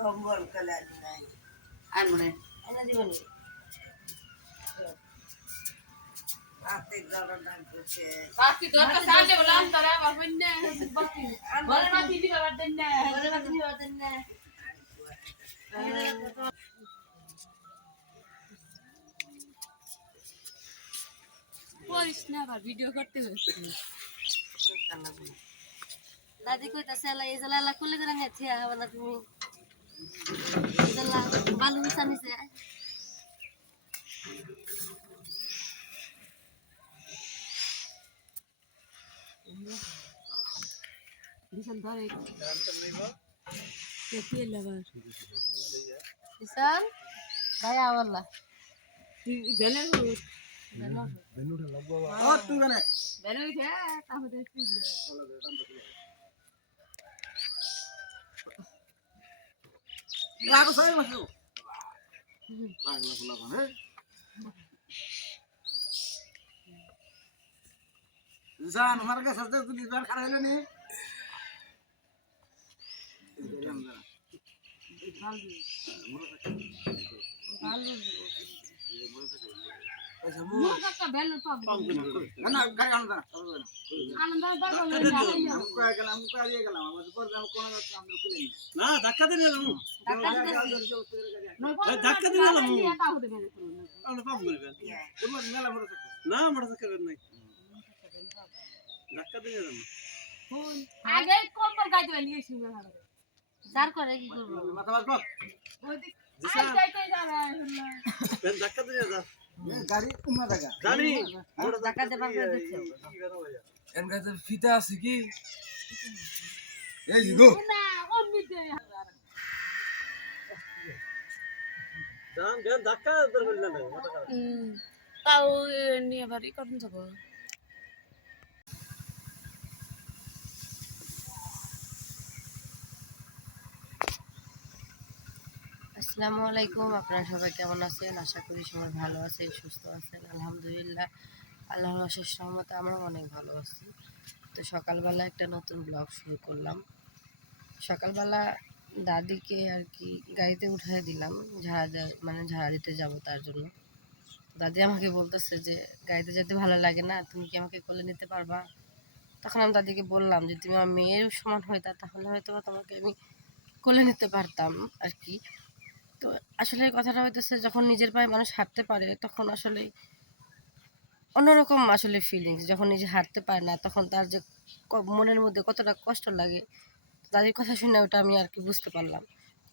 কম্বল কালার নাই। আর মনে এনে দিবনি রাতে গরম করছে বাকি দরকার সামনে বললাম তারা বাপেন না বাকি বলে না তিনি বাবার দেন না বলে না তুমি ওদের না করিস না আবার ভিডিও করতে হচ্ছে দাদি কইতাছে এলা এই জেলা কুলে করে হবে না তুমি? বালু নিছে বিশাল ধরে কেটে লাগার বিশাল ভাইয়া বললা তুই বেলে ও তুই মানে বেলে তাহলে তুই রাখো সবাই মাসো পাগলা ফুলা মানে জান আমার কাছে সাথে তুই বার খাড়া হইল নি বেলে পাবো না গেলাম গেলাম। ধাক্কা দিয়ে নিলাম ধাক্কা দিয়ে থাকে না মোটরসাইকেল নাই। ধাক্কা দিয়ে নিলাম আগে কম্বল গাইতে নিয়ে শুনে করে কি করব? মাথা বাজবো ওদিক জিসান আই যাইতে যাবে বেন ধাক্কা দিয়ে যা। ফিতা আছে কি? এই গো। বেন ধাক্কা তাও নিয়ে বাড়ি করুন যাব আসসালামু আলাইকুম। আপনারা সবাই কেমন আছেন? আশা করি সবাই ভালো আছেন, সুস্থ আছেন। আলহামদুলিল্লাহ, আল্লাহর অশেষ সহমতে আমরাও অনেক ভালো আছি। তো সকালবেলা একটা নতুন ব্লগ শুরু করলাম। সকালবেলা দাদিকে আর কি গাড়িতে উঠাই দিলাম, ঝাড়া মানে ঝাড়া দিতে যাব তার জন্য। দাদি আমাকে বলতেছে যে, গাড়িতে যেতে ভালো লাগে না, তুমি কি আমাকে কোলে নিতে পারবা? তখন আমি দাদিকে বললাম যে, তুমি আমার মেয়ের সমান হইতা তাহলে হয়তো তোমাকে আমি কোলে নিতে পারতাম আর কি। তো আসলে কথাটা হইতেছে যখন নিজের পায়ে মানুষ হাঁটতে পারে তখন আসলে অন্যরকম আসলে ফিলিংস যখন নিজে হাঁটতে পারে না তখন তার যে মনের মধ্যে কতটা কষ্ট লাগে তাদের কথা শুনে ওটা আমি আর কি বুঝতে পারলাম।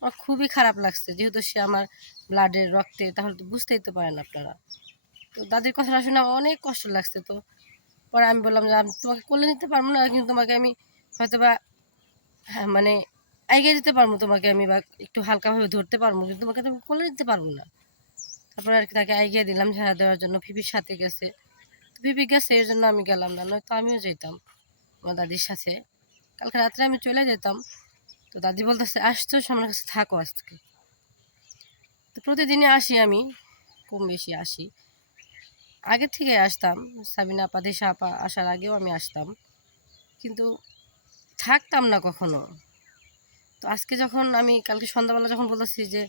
আমার খুবই খারাপ লাগছে যেহেতু সে আমার ব্লাডের রক্তে তাহলে তো বুঝতেই তো পারেন আপনারা। তো দাদির কথাটা শুনে আমার অনেক কষ্ট লাগছে তো পরে আমি বললাম যে আমি তোমাকে কোলে নিতে পারব না কিন্তু তোমাকে আমি হয়তো বা হ্যাঁ, মানে এগিয়ে দিতে পারব, তোমাকে আমি বা একটু হালকাভাবে ধরতে পারব, কিন্তু তোমাকে তো আমি কোলে দিতে পারব না। তারপরে আর কি তাকে এগিয়ে দিলাম, ঝাড়া দেওয়ার জন্য। ফিপির সাথে গেছে। তো ফিপি গেছে, এর জন্য আমি গেলাম না, নয়তো আমিও যেতাম আমার দাদির সাথে। কালকে রাত্রে আমি চলে যেতাম। তো দাদি বলতেছে, আসছো আমার কাছে থাকো আজকে। তো প্রতিদিনই আসি আমি, কম বেশি আসি। আগে থেকে আসতাম, সাবিনা আপা, দেশা আপা আসার আগেও আমি আসতাম। কিন্তু থাকতাম না কখনো। তো আজকে যখন আমি, কালকে সন্ধ্যাবেলা যখন বলতেছি যে,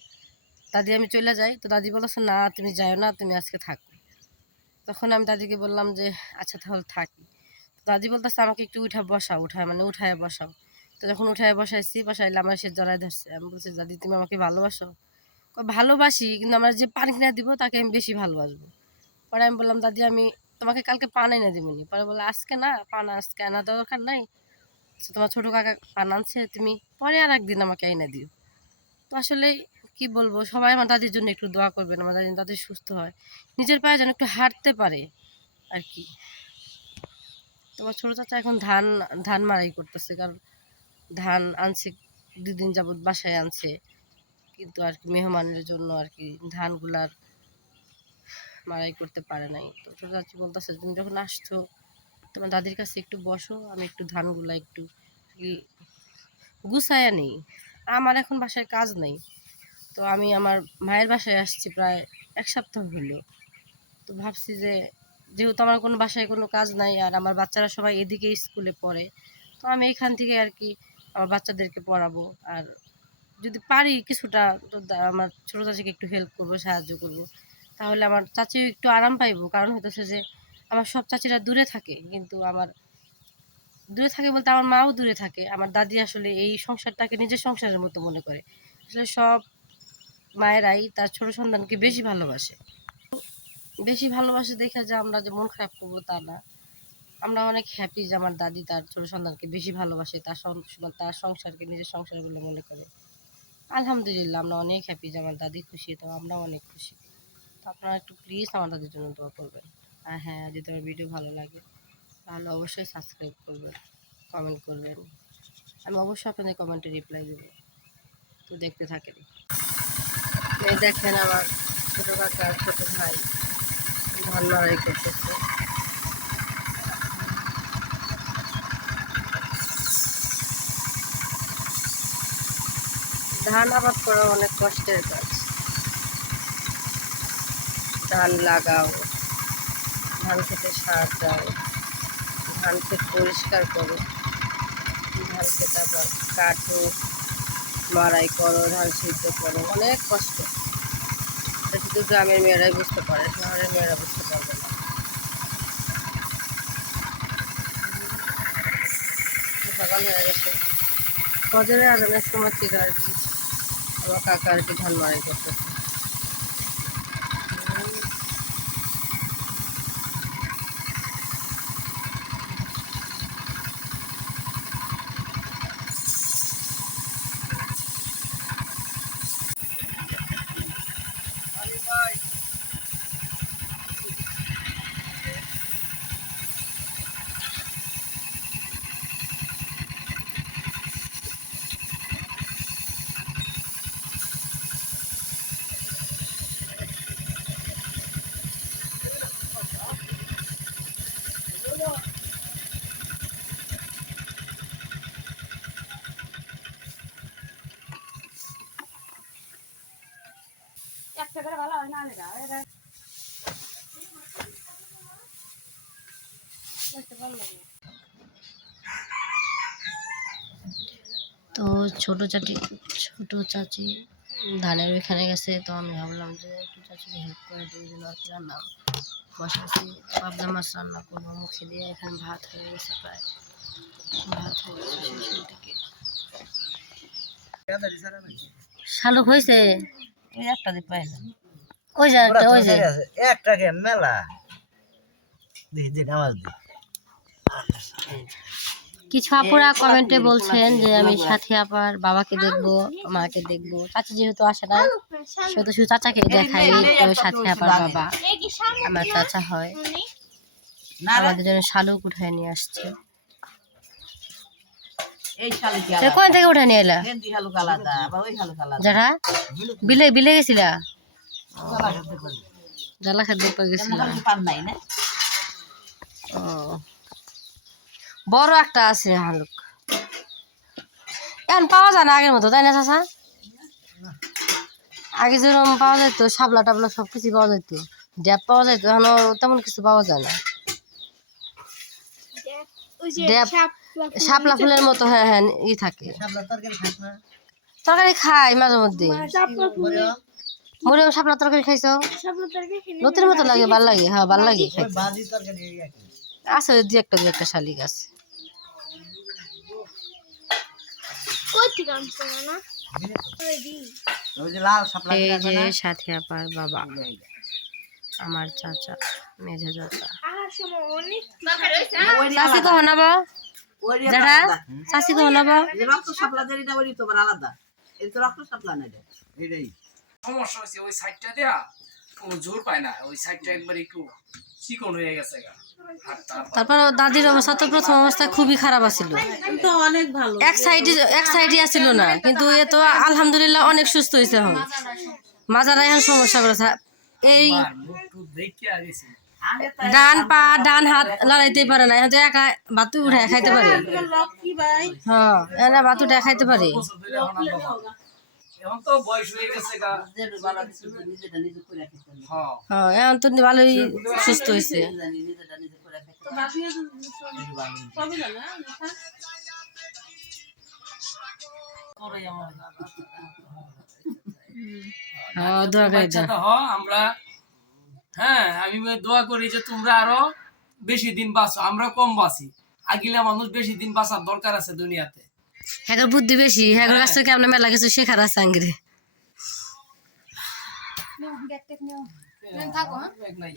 দাদি, আমি চলে যাই, তো দাদি বলেছে না, তুমি যাও না, তুমি আজকে থাকো। তখন আমি দাদিকে বললাম যে আচ্ছা তাহলে থাকি। দাদি বলতেছে, আমাকে একটু উঠা বসাও উঠায় মানে উঠায় বসাও। তো যখন উঠায় বসাইছি, বসাইলে আমার সে জড়ায় ধরছে। আমি বলছি, দাদি, তুমি আমাকে ভালোবাসো? ভালোবাসি, কিন্তু আমার যে পানি কিনা দিব, তাকে আমি বেশি ভালোবাসবো। পরে আমি বললাম, দাদি, আমি তোমাকে কালকে পান এনে দিবনি পরে বলে আজকে না, পান আজকে আনা দরকার নাই। তোমার ছোটো কাকা পান আনছে তুমি পরে আর একদিন আমাকে এনে দিও। তো আসলে কি বলব, সবাই আমার দাদির জন্য একটু দোয়া করবেন, আমার দাদি দাদি সুস্থ হয়। নিজের পায়ে যেন একটু হাঁটতে পারে আর কি। তোমার ছোটো চাচা এখন ধান ধান মারাই করতেছে, কারণ ধান আনছে, দুদিন যাবত বাসায় আনছে। কিন্তু আর কি মেহমানের জন্য আর কি ধানগুলার মারাই করতে পারে নাই। তো ছোটো চাচি বলতেছে, তুমি যখন আসছো তোমার দাদির কাছে একটু বসো, আমি একটু ধানগুলা একটু গুছায়া নেই। আমার এখন বাসায় কাজ নেই, তো আমি আমার মায়ের বাসায় আসছি প্রায় এক সপ্তাহ হলো। তো ভাবছি যে, যেহেতু আমার কোনো বাসায় কোনো কাজ নাই আর আমার বাচ্চারা সবাই এদিকে স্কুলে পড়ে, তো আমি এখান থেকে আর কি আমার বাচ্চাদেরকে পড়াবো। আর যদি পারি কিছুটা, তো আমার ছোটো চাচিকে একটু হেল্প করব, সাহায্য করব। তাহলে আমার চাচিও একটু আরাম পাইবো, কারণ হতেছে যে আমার সব চাচিরা দূরে থাকে, কিন্তু আমার দূরে থাকে বলতে আমার মাও দূরে থাকে। আমার দাদি আসলে এই সংসারটাকে নিজের সংসারের মতো মনে করে। আসলে সব মায়েরাই তার ছোট সন্তানকে বেশি ভালোবাসে। বেশি ভালোবাসে দেখে যে আমরা যে মন খারাপ করব তা না। আমরা অনেক হ্যাপি যে আমার দাদি তার ছোট সন্তানকে বেশি ভালোবাসে, তার তার সংসারকে নিজের সংসার বলে মনে করে। আলহামদুলিল্লাহ আমরা অনেক হ্যাপি যে আমার দাদি খুশি, তো আমরাও অনেক খুশি। তো আপনারা একটু প্লিজ আমার দাদির জন্য দোয়া করবেন। আর হ্যাঁ যদি আমার ভিডিও ভালো লাগে, তাহলে অবশ্যই সাবস্ক্রাইব করবেন কমেন্ট করবেন আমি অবশ্যই আপনাদের কমেন্টে রিপ্লাই দেবো। তো দেখতে থাকেন। এই দেখেন আমার ছোটো কাকা ছোটো ভাই ধান লড়াই করতেছে। ধান আবাদ করা অনেক কষ্টের কাজ। ধান লাগাও। ধান খেতে সার দেয়। ধান ক্ষেত পরিষ্কার করো। ধান ক্ষেত আবার কাটো মারাই করো, ধান সিদ্ধ করো। অনেক কষ্ট। এটা শুধু গ্রামের মেয়েরাই বুঝতে পারে, শহরের মেয়েরা বুঝতে পারবে না। সকাল হয়ে গেছে। ফজরে আজানের সময় থেকে আর কি, আমার কাকা আর কি ধান মারাই করতেছে। তো ছোট চাচি ছোট চাচি ধানের ওইখানে গেছে, তো আমি ভাবলাম যে একটু চাচিকে হেল্প করে দিই জন্য আর কি রান্না বসাচ্ছি পাবদা মাছ রান্না করব মুখে দিয়ে এখানে ভাত হয়ে গেছে প্রায়। ভাত হয়ে গেছে শেষের শালুক হয়েছে? একটা দিয়ে পাইলাম। ওই যে একটা ওই যে। একটাকে মেলা। দেখি যে নামাজ দি কিছু আপুরা কমেন্টে বলছেন যে আমি সাথী আপার বাবাকে দেখব মাকে দেখব। চাচি যেহেতু আসে না সেহেতু শুধু চাচাকে দেখাই তো সাথী আপার বাবা। আমার চাচা হয়। আমাদের জন্য শালুক উঠায় নিয়ে আসছে। এই শালি কি সে কোন থেকে উঠে নিয়ে এলা? যারা? বিলে বিলে গেছিলা? জ্বালা খাদ্য পেয়ে গেছিলা পান নাই না? ও। বড় একটা আছে হালুক। এখন পাওয়া যায় না আগের মতো তাই না চাচা? আগে যেরকম পাওয়া যেত শাপলা টাবলা সব কিছু পাওয়া যেত ড্যাব পাওয়া যেত এখন তেমন কিছু পাওয়া যায় না। ড্যাব শাপলা ফুলের মতো। হ্যাঁ হ্যাঁ ই থাকে। তরকারি খাই মাঝে মধ্যে মরিয়ম শাপলা তরকারি খাইছো? নতুন মতো লাগে ভালো লাগে হ্যাঁ ভালো লাগে আছে দু একটা দু একটা শালিক আছে। ওই যে লাল শাপলা এই যে সাথী আপার বাবা আমার চাচা মেঝে চাচা। চাষি কহ চাষি কহ নাবা যে রক্ত আবার আলাদা। তো রক্ত শাপলা না এটা? এটাই সমস্যা হয়েছে ওই সাইডটা দেয়া কোনো জোর পায় না ওই সাইডটা একবার একটু চিকন হয়ে গেছে গা তারপর দাদির অবস্থা তো প্রথম অবস্থায় খুবই খারাপ আছিল। তো অনেক ভালো এক সাইডে এক সাইডে আসছিল না কিন্তু এ তো আলহামদুলিল্লাহ অনেক সুস্থ হয়েছে এখন। মাজারা এখন সমস্যা করেছে। এই ডান পা ডান হাত লড়াইতে পারে না এখন তো একা বাতু উঠে খাইতে পারে। হ্যাঁ এরা বাতু উঠে খাইতে পারে। এখন তো বয়স হয়ে গেছে গা। হ্যাঁ। হ্যাঁ এখন তো ভালোই সুস্থ হয়েছে। হ্যাঁ হ আমরা হ্যাঁ আমি দোয়া করি যে তোমরা আরও বেশি দিন বাঁচো। আমরা কম বাঁচি। আগিলা মানুষ বেশি দিন বাঁচার দরকার আছে দুনিয়াতে। হ্যাঁ বুদ্ধি বেশি। হ্যাঁ কাছ থেকে আমরা মেলা কিছু শেখার আছে আঙ্গিরে? থাকো হ্যাঁ? এক নাই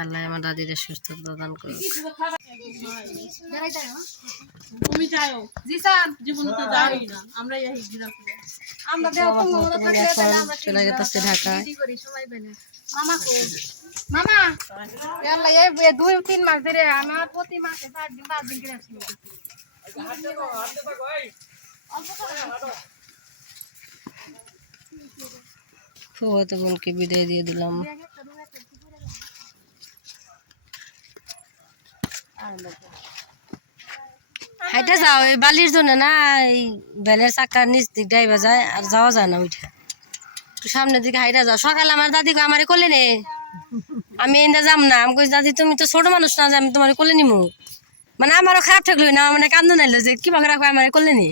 আল্লাহ আমার দাদিদের সুস্থ প্রদান করুন তুমি যাও। জিসান জীবন তো যাই না। আমরা এই হিজরা করে আমরা দেও পঙ্গমতো থাকলে তাহলে আমরা চলে গেছে ঢাকায়। করি সময় পেলে মামা কো মামা! ইয়াল্লা এই এই দুই তিন মাস ধরে আমার প্রতি মাসে চার দিন পাঁচ দিন করে ফুয়াতো বোনকে বিদায় দিয়ে দিলাম। হাইটা যাও, এই বালির জন্য না, এই ভ্যানের চাকার নিচ দিক ডাইবা যায়, আর যাওয়া যায় না ওইটা। একটু সামনের দিকে হাইটা যাও। সকালে আমার দাদি আমারে কোলে নে। আমি এনে যাম না। আমি দাদি, তুমি তো ছোট মানুষ না যে আমি তোমার কোলে নিমু। মানে আমারও খারাপ থাকল না মানে কান্দো নাইলো যে, কি ভাগে রাখব আমার করলে নি?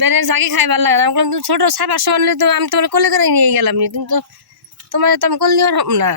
বেনের জাগি খাই ভালো লাগে আমি বললাম, তুমি ছোট সাবার সমান তো আমি তোমার কলে করে নিয়ে গেলাম নি তুমি তো তোমার তো আমি নিয়ে না।